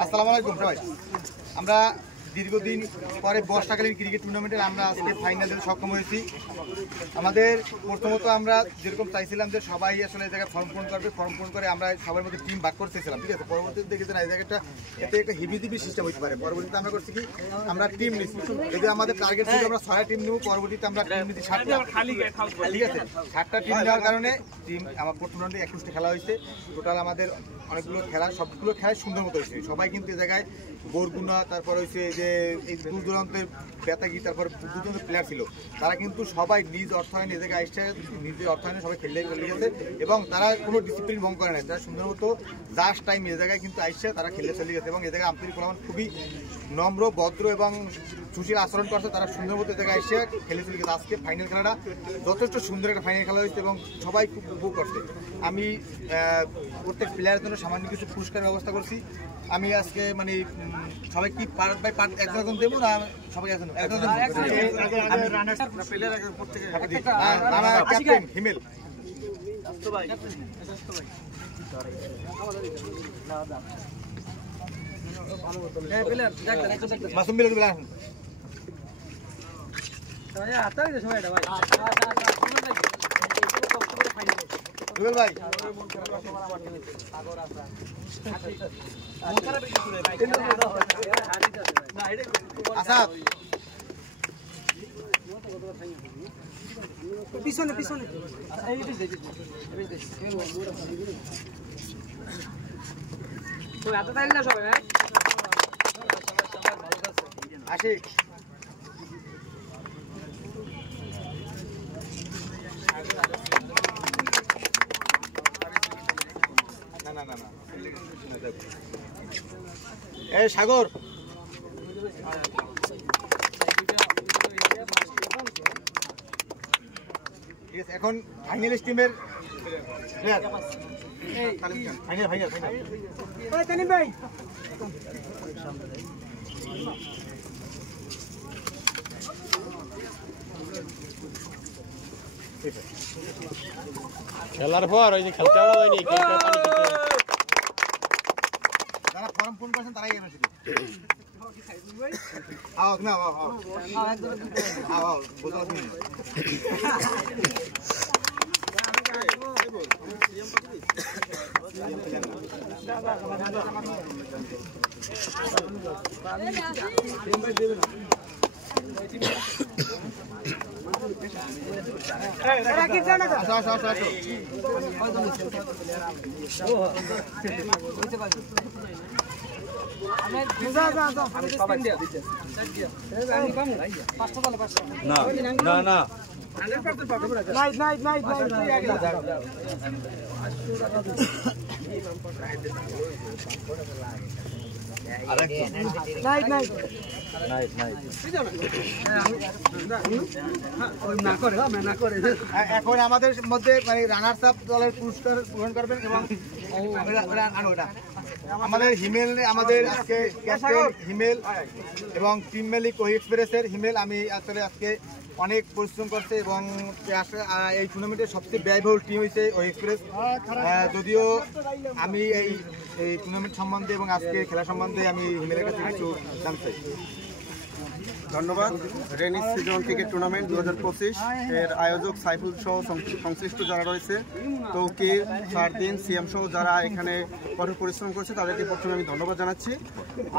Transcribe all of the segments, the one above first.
আসসালামু আলাইকুম সবাই। আমরা দীর্ঘদিন পরে বর্ষাকালীন ক্রিকেট টুর্নামেন্টের আমরা আজকে ফাইনাল দিতে সক্ষম হয়েছি। আমাদের প্রথমত আমরা যেরকম চাইছিলাম যে সবাই আসলে এই জায়গায় ফর্ম পূরণ করবে, ফর্ম পূরণ করে আমরা সবার মধ্যে টিম ভাগ করতেছিলাম, ঠিক আছে। পরবর্তীতে দেখেছেন এই জায়গাটা এতে একটা হিবিজিবি সিস্টেম হতে পারে। পরবর্তীতে আমরা করছি কি আমরা টিম নিচ্ছি, যদি আমাদের টার্গেট ছিল আমরা 6টা টিম নেব, পরবর্তীতে আমরা টিম নিচ্ছি 7টা, ঠিক আছে। 7টা টিম নেওয়ার কারণে টিম আমার প্রথম রাউন্ডে 21টা খেলা হয়েছে। টোটাল আমাদের অনেকগুলো খেলা, সবগুলো খেলায় সুন্দর মতো হয়েছে। সবাই কিন্তু এই জায়গায় বরগুনা, তারপর হয়েছে যে এই দূর দূরান্তের বেতাগি, তারপর দূর দূরান্তের প্লেয়ার ছিল, তারা কিন্তু সবাই নিজ অর্থায়নে এই জায়গায় আসছে, নিজের অর্থায়নে সবাই খেলে গেছে এবং তারা কোনো ডিসিপ্লিন ভঙ্গ করে না। তারা সুন্দর মতো জাস্ট টাইম এই জায়গায় কিন্তু আসছে, তারা খেলে চলে গেছে এবং এই জায়গায় আন্তরিক রহমান খুবই নম্র, ভদ্র এবং সুশীল আচরণ করছে। তারা সুন্দর মতো এই জায়গায় এসে খেলে চলে গেছে। আজকে ফাইনাল খেলাটা যথেষ্ট সুন্দর একটা ফাইনাল খেলা হয়েছে এবং সবাই খুব উপভোগ করছে। আমি প্রত্যেক প্লেয়ারের জন্য সামান্য কিছু পুরস্কারের ব্যবস্থা করছি। আমি আজকে মানে সবাই কি পার্ট বাই পার্ট একজন দেবো না সবাই একজন হিমেল মাসুম বিল রুবেল ভাই আসাদ পিছনে পিছনে আশিক এই সাগর ঠিক আছে। এখন ফাইনালিস্ট টিমের ফাইনাল ফাইনাল ফাইনাল ভাই খেলার পর ওই যে খেলতে হয়নি, যারা ফর্ম পূরণ করেছেন তারাই গেমেন শুধু। এখন আমাদের মধ্যে মানে রানার্স আপ দলের পুরস্কার গ্রহণ করবেন এবং আমাদের হিমেল, আমাদের আজকে হিমেল এবং টিম মালিক ওহি এক্সপ্রেসের হিমেল। আমি আসলে আজকে অনেক পরিশ্রম করছে এবং এই টুর্নামেন্টের সবচেয়ে ব্যয়বহুল টিম হয়েছে ওহি এক্সপ্রেস। যদিও আমি এই টুর্নামেন্ট সম্বন্ধে এবং আজকে খেলা সম্বন্ধে আমি হিমেলের কাছে কিছু জানতে চাই। ধন্যবাদ। রেনি সিজন ক্রিকেট টুর্নামেন্ট 2025 এর আয়োজক সাইফুল সহ সংশ্লিষ্ট যারা রয়েছে, তৌকির, ফারদিন, সিএম সহ যারা এখানে কঠোর পরিশ্রম করছে তাদেরকে প্রথমে আমি ধন্যবাদ জানাচ্ছি।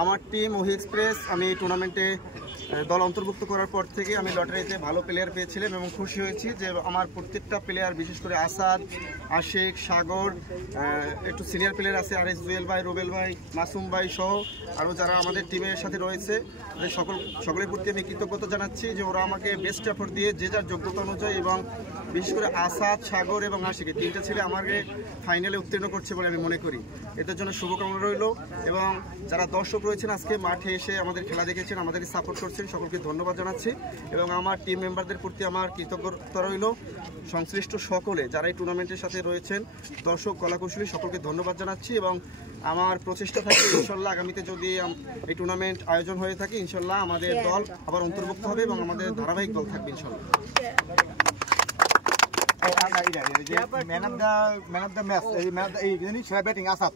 আমার টিম ওহি এক্সপ্রেস আমি টুর্নামেন্টে দল অন্তর্ভুক্ত করার পর থেকে আমি লটারিতে ভালো প্লেয়ার পেয়েছিলাম এবং খুশি হয়েছি যে আমার প্রত্যেকটা প্লেয়ার, বিশেষ করে আসাদ, আশিক, সাগর, একটু সিনিয়র প্লেয়ার আছে আর এস জুয়েল ভাই, রুবেল ভাই, মাসুম ভাই সহ আরও যারা আমাদের টিমের সাথে রয়েছে, সকলের প্রতি আমি কৃতজ্ঞতা জানাচ্ছি যে ওরা আমাকে বেস্ট এফোর্ট দিয়ে যে যার যোগ্যতা অনুযায়ী এবং বিশেষ করে আসাদ, সাগর এবং আশিক তিনটা ছেলে আমাকে ফাইনালে উত্তীর্ণ করছে বলে আমি মনে করি। এদের জন্য শুভকামনা রইল এবং যারা দর্শক রয়েছেন আজকে মাঠে এসে আমাদের খেলা দেখেছেন, আমাদেরকে সাপোর্ট করছেন, সকলকে ধন্যবাদ জানাচ্ছি এবং আমার টিম মেম্বারদের প্রতি আমার কৃতজ্ঞতা রইল। সংশ্লিষ্ট সকলে যারা এই টুর্নামেন্টের সাথে রয়েছেন, দর্শক, কলাকুশলী, সকলকে ধন্যবাদ জানাচ্ছি এবং আমার প্রচেষ্টা থাকবে ইনশাল্লাহ আগামীতে যদি এই টুর্নামেন্ট আয়োজন হয়ে থাকে ইনশাল্লাহ আমাদের দল আবার অন্তর্ভুক্ত হবে এবং আমাদের ধারাবাহিক দল থাকবে ইনশাল্লাহ। ম্যান অফ দ্য ম্যাচ এই ম্যান এই জানি সেরা ব্যাটিং আসাদ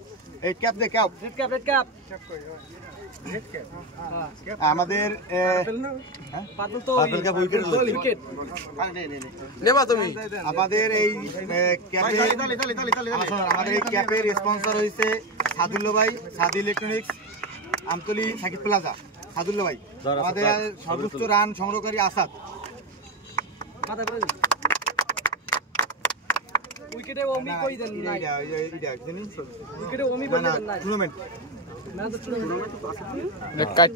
এই ক্যাপ দে ক্যাপ রেড ক্যাপ আমাদের পার্পল তো পার্পল ক্যাপ উইকেট উইকেট নেবা তুমি আমাদের এই ক্যাপে আমাদের এই ক্যাপের স্পন্সর হয়েছে সাদুল্লাহ ভাই সাদি ইলেকট্রনিক্স আমতলি সাকিব প্লাজা সাদুল্লাহ ভাই আমাদের সর্বোচ্চ রান সংগ্রহকারী আসাদ মাথা করে উইকেটে ওমি কই দেন নাই উইকেটে ওমি কই দেন নাই tournament man of the tournament cut